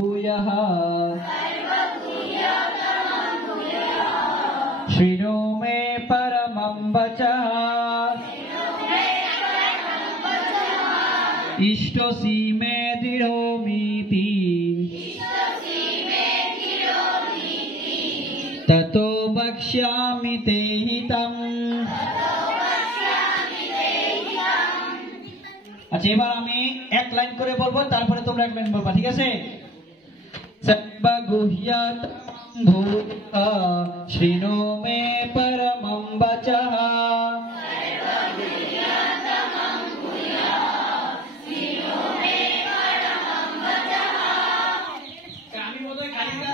भूयः शृणु मे परमं वचः इष्टोऽसि मे दृढोऽमीति ततो वक्ष्यामि ते हितम्। আচ্ছা এবার আমি এক লাইন করে বলবো, তারপরে তোমরা এক লাইন বলবা, ঠিক আছে? সর্বগুহ্যাতমং ভূয়ঃ শৃণু মে পরমং বচঃ আমি বোধহয় খালিদা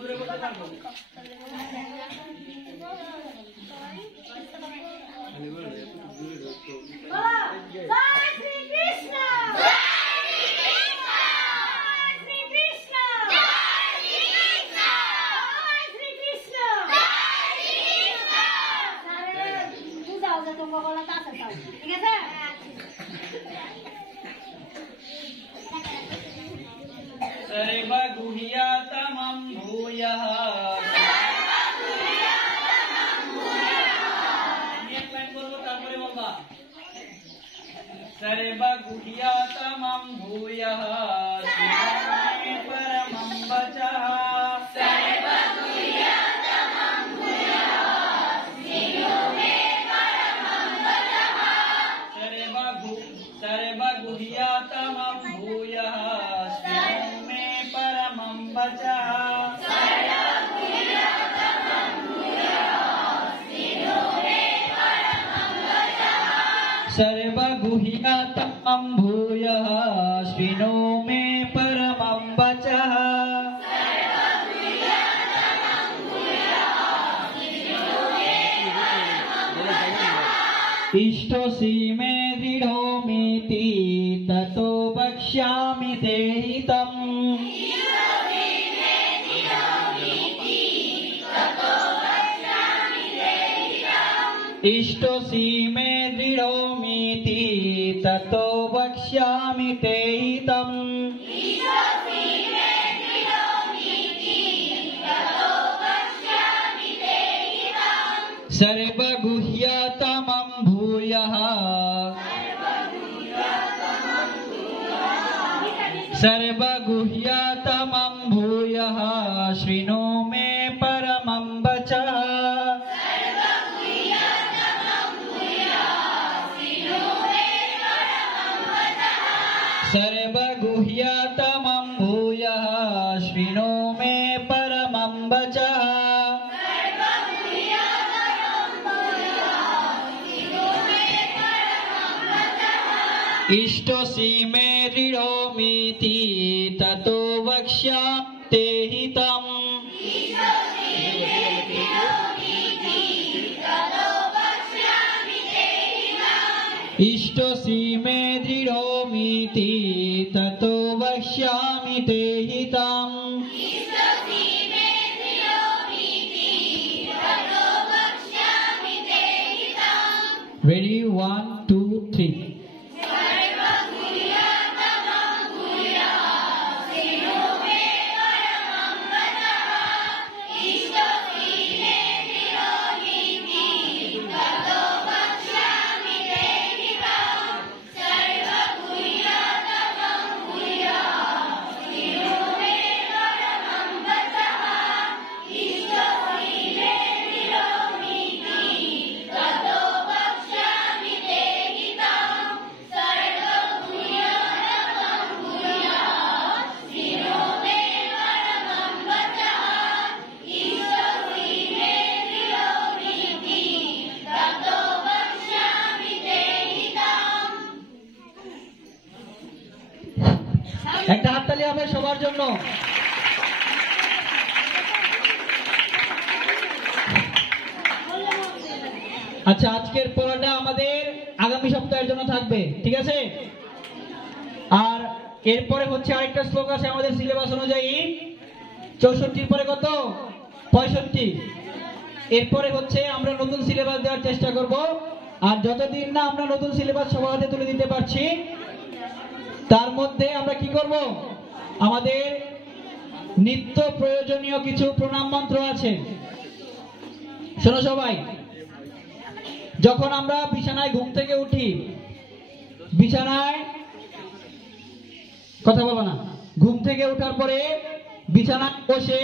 দূরে বলতে পারবো। सर्वगुह्यतमं भूयः सर्वगुह्यतमं भूयः परमं वचः सर्वगुह्यतमं भूयः परमं वचः सर्वगुह्यतमं भूयः शृणु मे परमं वचः इष्टोऽसि मे दृढोऽमीति ततो वक्ष्यामि ते हितम्। इष्टोऽसि मे दृढोऽमीति ततो वक्ष्यामि ते हितम्। सर्वगुह्यतमं भूयः सर्वगुह्यतमं भूयः शृणु मे परमं वचः सर्वगुह्यतमं भूयः शृणु मे परमं वचः इष्टोऽसि मे दृढोऽमीति ततो वक्ष्यामि ते हितम्। इष्टोऽसि मे दृढोऽमीति ततो वक्ष्यामि ते हितम्। Ready? 1, 2, 3. একটা হাততালি হবে সবার জন্য। আচ্ছা আজকের পড়াটা আমাদের আগামী সপ্তাহের জন্য থাকবে, ঠিক আছে? আর এরপরে হচ্ছে আরেকটা শ্লোক আছে আমাদের সিলেবাস অনুযায়ী 64 পরে কত 65। এরপরে হচ্ছে আমরা নতুন সিলেবাস দেওয়ার চেষ্টা করব। আর যতদিন না আমরা নতুন সিলেবাস সবার হাতে তুলে দিতে পারছি তার মধ্যে আমরা কি করব আমাদের নিত্য প্রয়োজনীয় কিছু প্রণাম মন্ত্র আছে। শোনো সবাই, যখন আমরা বিছানায় ঘুম থেকে উঠি, বিছানায় কথা বলো না, ঘুম থেকে ওঠার পরে বিছানায় বসে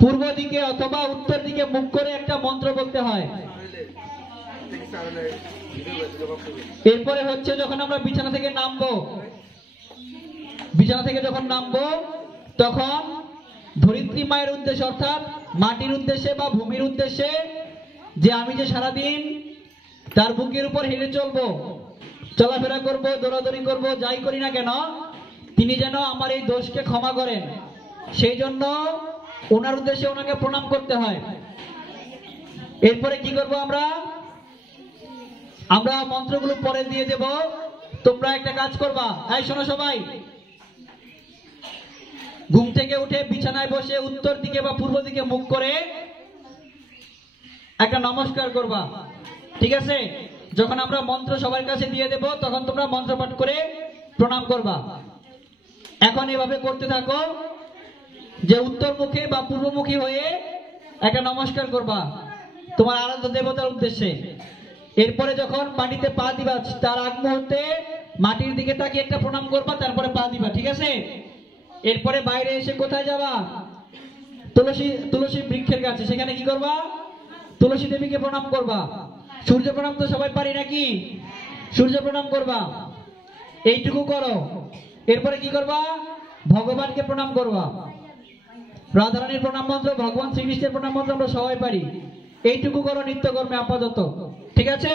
পূর্ব দিকে অথবা উত্তর দিকে মুখ করে একটা মন্ত্র বলতে হয়। এরপরে হচ্ছে যখন আমরা বিছানা থেকে নামবো, বিছানা থেকে যখন নামবো তখন ধরিত্রী মায়ের উদ্দেশ্যে অর্থাৎ মাটির উদ্দেশ্যে বা ভূমির উদ্দেশ্যে, যে আমি যে সারাদিন তার বুকের উপর হেঁটে চলবো, চলাফেরা করব, দৌড়াদৌড়ি করব, যাই করি না কেন, তিনি যেন আমার এই দোষকে ক্ষমা করেন, সেই জন্য ওনার উদ্দেশ্যে ওনাকে প্রণাম করতে হয়। এরপরে কি করব আমরা মন্ত্রগুলো পরে দিয়ে দেব। তোমরা একটা কাজ করবা, এই শোনো সবাই, ঘুম থেকে উঠে বিছানায় বসে উত্তর দিকে বা পূর্ব দিকে মুখ করে একটা নমস্কার করবা, ঠিক আছে? যখন আমরা মন্ত্র সবার কাছে দিয়ে দেব তখন তোমরা মন্ত্র পাঠ করে প্রণাম করবা। এখন এভাবে করতে থাকো যে উত্তরমুখী বা পূর্বমুখী হয়ে একটা নমস্কার করবা তোমার আরাধ্য দেবতার উদ্দেশ্যে। এরপরে যখন মাটিতে পা দিবা তার আগ মুহূর্তে মাটির দিকে তাকিয়ে একটা প্রণাম করবা, তারপরে পা দিবা, ঠিক আছে? এরপরে বাইরে এসে কোথায় যাবা? তুলসী বৃক্ষের কাছে, সেখানে কি করবা? তুলসী দেবীকে প্রণাম করবা। সূর্য প্রণাম তো সবাই পারি নাকি? সূর্য প্রণাম করবা, এইটুকু করো। এরপরে কি করবা? ভগবানকে প্রণাম করবা। রাধারানীর প্রণাম মন্ত্র, ভগবান শ্রীকৃষ্ণের প্রণাম মন্ত্র আমরা সবাই পারি, এইটুকু করো নিত্যকর্মে আপাতত, ঠিক আছে?